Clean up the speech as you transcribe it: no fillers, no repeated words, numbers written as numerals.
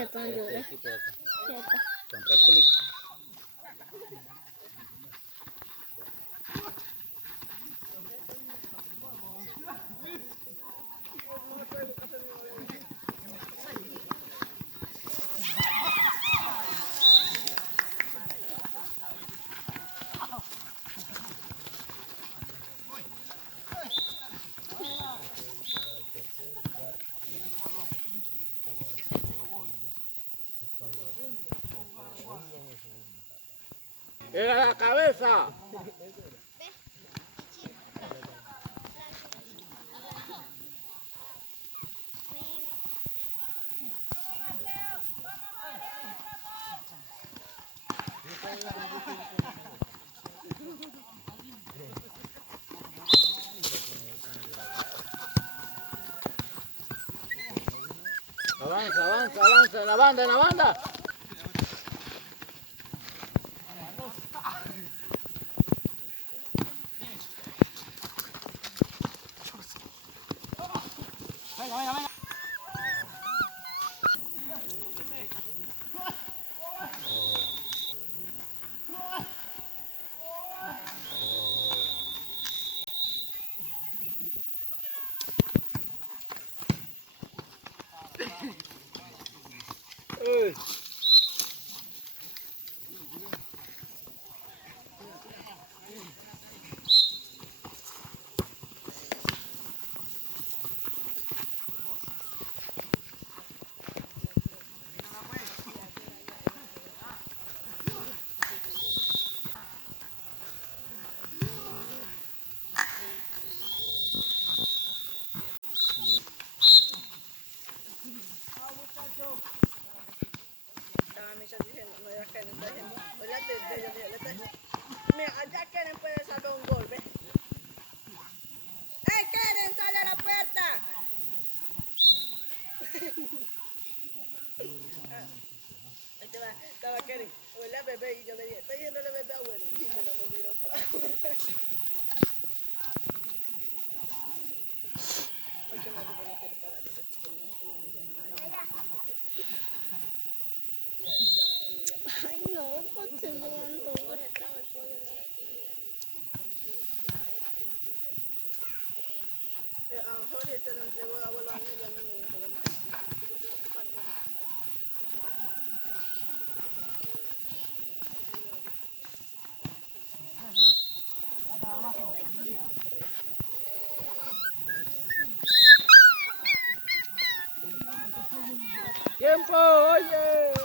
quieto, no llores. Quieto. Contra clic. ¡Era la cabeza! Avanza, avanza, avanza, en la banda, en la banda. Venga, venga, venga. Mira, allá Keren puede salvar un gol, ¿ves? ¡Ey, Keren, sale a la puerta! Ahí te va, estaba Keren, huele a bebé y yo le dije, estoy yéndole bebé a abuelo. Y me lo miró para Ay, no, pues se levantó. Jorge se lo entregó el abuelo a mí y a mí me entregó más. ¡Tiempo! ¡Oye!